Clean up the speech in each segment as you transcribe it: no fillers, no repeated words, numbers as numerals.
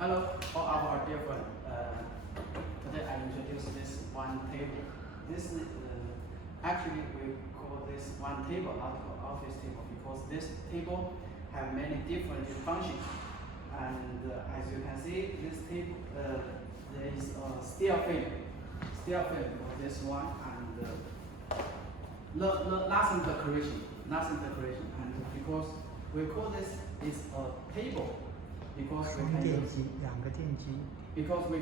Hello, all our dear friends. Today I introduce this one table. This is actually we call this one table office table because this table have many different functions. And as you can see, this table there is a steel frame for this one, and nothing decoration, and because we call this is a table. Because we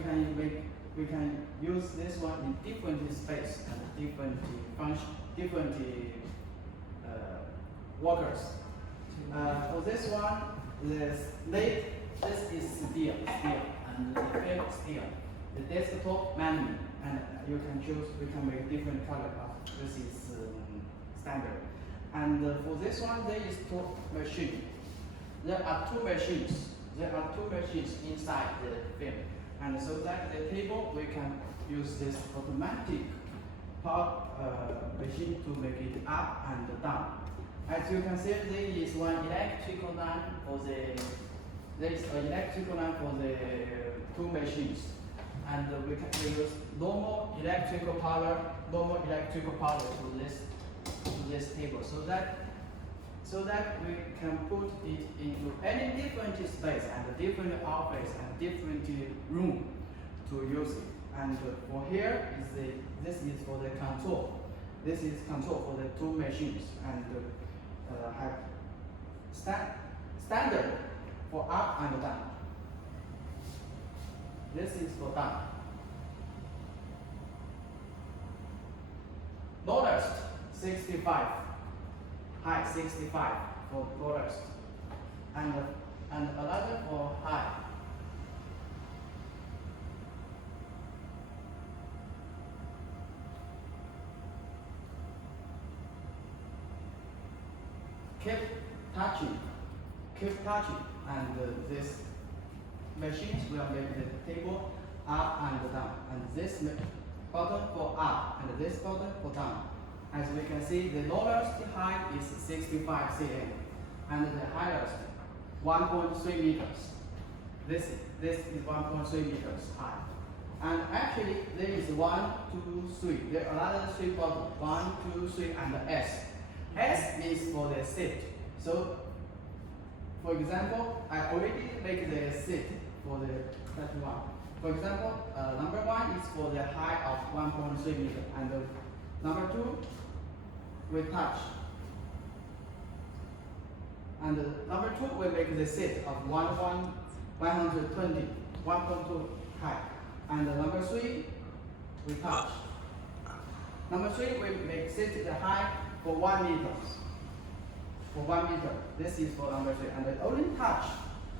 can use this one in different space and different function, different workers. For this one, this is steel, and the frame steel. The desktop manual, and you can choose. We can make different color. This is standard. And for this one, there is two machines. There are two machines. There are two machines inside the frame, and so that the table we can use this automatic power machine to make it up and down. As you can see, there is one electrical line for the two machines, and we use normal electrical power to this table, so that we can put it into any different space and different office and different room to use it. And for here this is for the control. This is control for the two machines, and have standard for up and down. This is for down. Lowest 65. High 65 for lowest, and another for high. Keep touching, and this machines will make the table up and down, and this button for up and this button for down. As we can see, the lowest height is 65 cm, and the highest 1.3 meters. This is 1.3 meters high. And actually, there is 1, 2, 3. There are another 3 buttons. 1, 2, 3, and S. S is for the seat. So, for example, I already make the seat for that one. For example, number 1 is for the height of 1.3 meters, and number 2, we touch. And number 2, we make the seat of 120, 1.2 height. And number 3, we touch. Number 3, we make seat the height for 1 meter. For 1 meter. This is for number 3. And only touch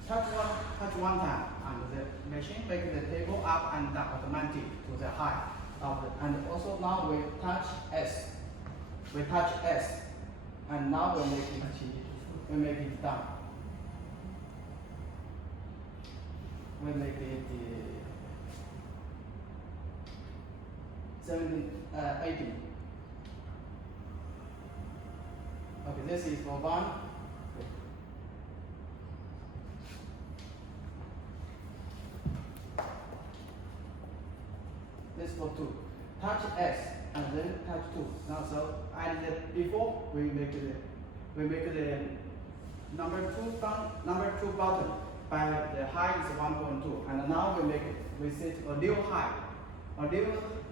one time. And the machine makes the table up and down automatic to the height of the, and also now we touch S. We touch S, and now we make it down. We make it 17, 18. Okay, this is for 1. This for 2. Touch S and then touch 2. Now, so before we make the number 2 button by the height is 1.2, and now we set a new height.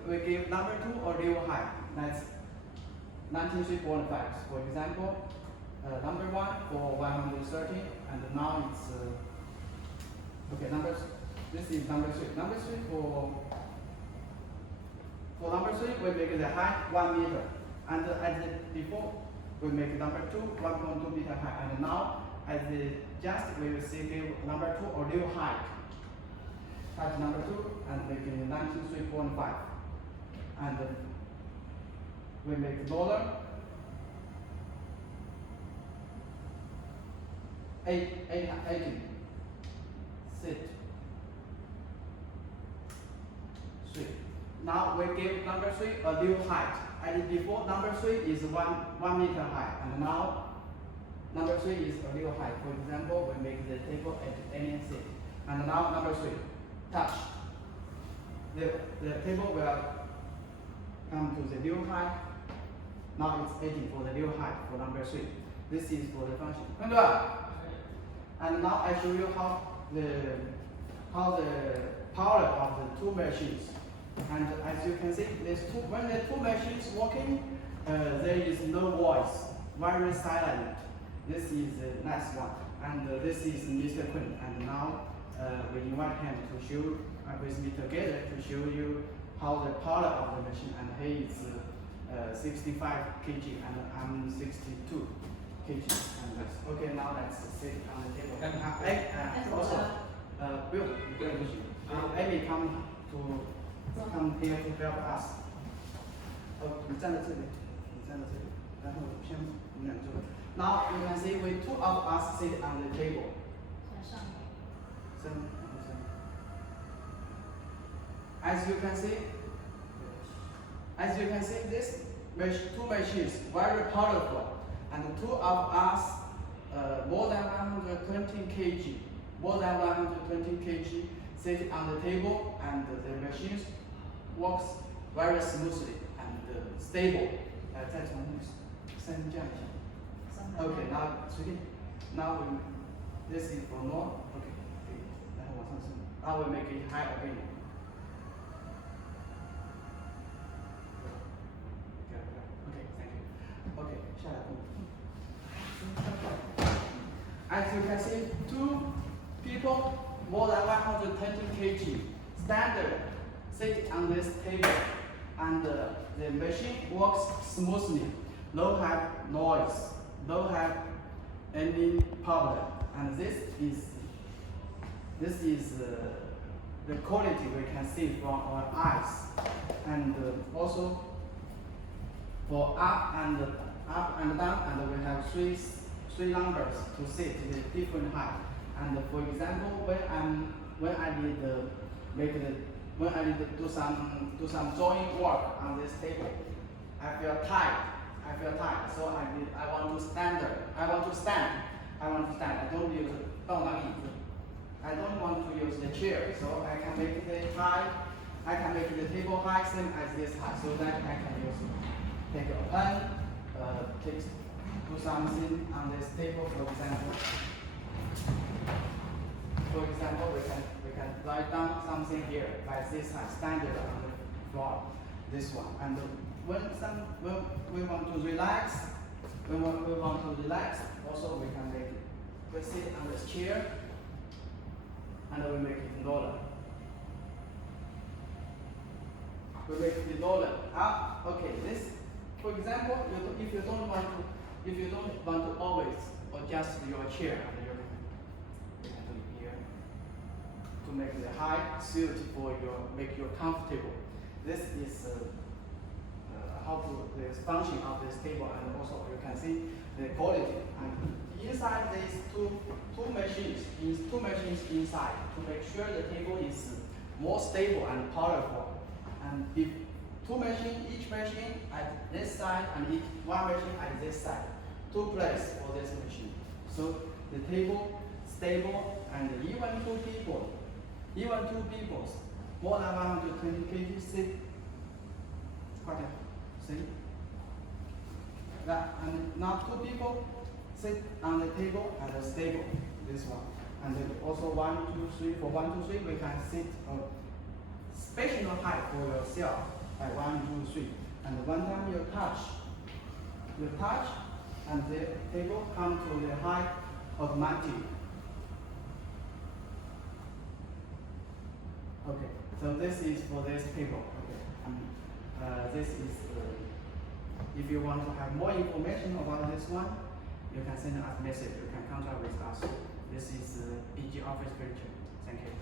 We give number 2 a new height. That's 93.5. For example, number 1 for 130, and now it's okay. This is number 3. Number 3 for number 3, we make the height 1 meter, and before we make number 2 1.2 meter high, and now we will see give number 2 a new height. Touch number 2 and make it 93.5, and we make lower 18. Sit 3. Now we give number 3 a new height. And before number 3 is 1 meter high, and now number 3 is a new height. For example, we make the table at any seat. And now number 3, touch. The table will come to the new height. Now it's 80 for the new height for number 3. This is for the function. And now I show you how the power of the two machines. And as you can see, when the two machines working, there is no voice, very silent. This is the next one, and this is Mr. Quinn. And now we invite him to show with me together to show you how the power of the machine. And he is 65 kg and I'm 62 kg. And okay, now let's sit on the table. Also, Bill, Amy come here to help us. 你站在这里，你站在这里，然后先我们两个坐。Now you can see we two of us sit on the table. As you can see, this two machines very powerful, and two of us more than 120 kg, sit on the table, and the machines works very smoothly and stable. 再重升降一下。Okay, now 随便。Now this is for more. Okay, 然后往上升。Now we make it high again. Okay, thank you. Okay, 下来。As you can see, two people more than 120 kg standard sit on this table, and the machine works smoothly, no have noise, no have any problem. And this is the quality we can see from our eyes. And also for up and down, and we have three numbers to sit with different height. And for example, when I need to do some drawing work on this table, I feel tired. So I want to stand. I don't want to use the chair. So I can make the table high, same as this high, so that I can take a pen, do something on this table. For example, we can write down something here by this high, standard on the floor, this one. And when we want to relax, also we can make it. We sit on this chair, and we make it lower. We make it lower. Okay. This, for example, if you don't want to always adjust your chair, and you can do it here to make the height suit for make you comfortable. This is how the function of this table, and also you can see the quality. And inside these two machines inside, to make sure the table is more stable and powerful. And if each machine at this side and one machine at this side, two places for this machine. So the table stable, and even two people more than 120 kg sit. See? That, and now two people sit on the table and stable, this one. And then also 1, 2, 3, for 1, 2, 3, we can sit a special height for yourself by 1, 2, 3. And one time you touch, and the table come to the height automatically. Okay, so this is for this table. Okay, this is. If you want to have more information about this one, you can send us a message. You can contact with us. This is EG office picture. Thank you.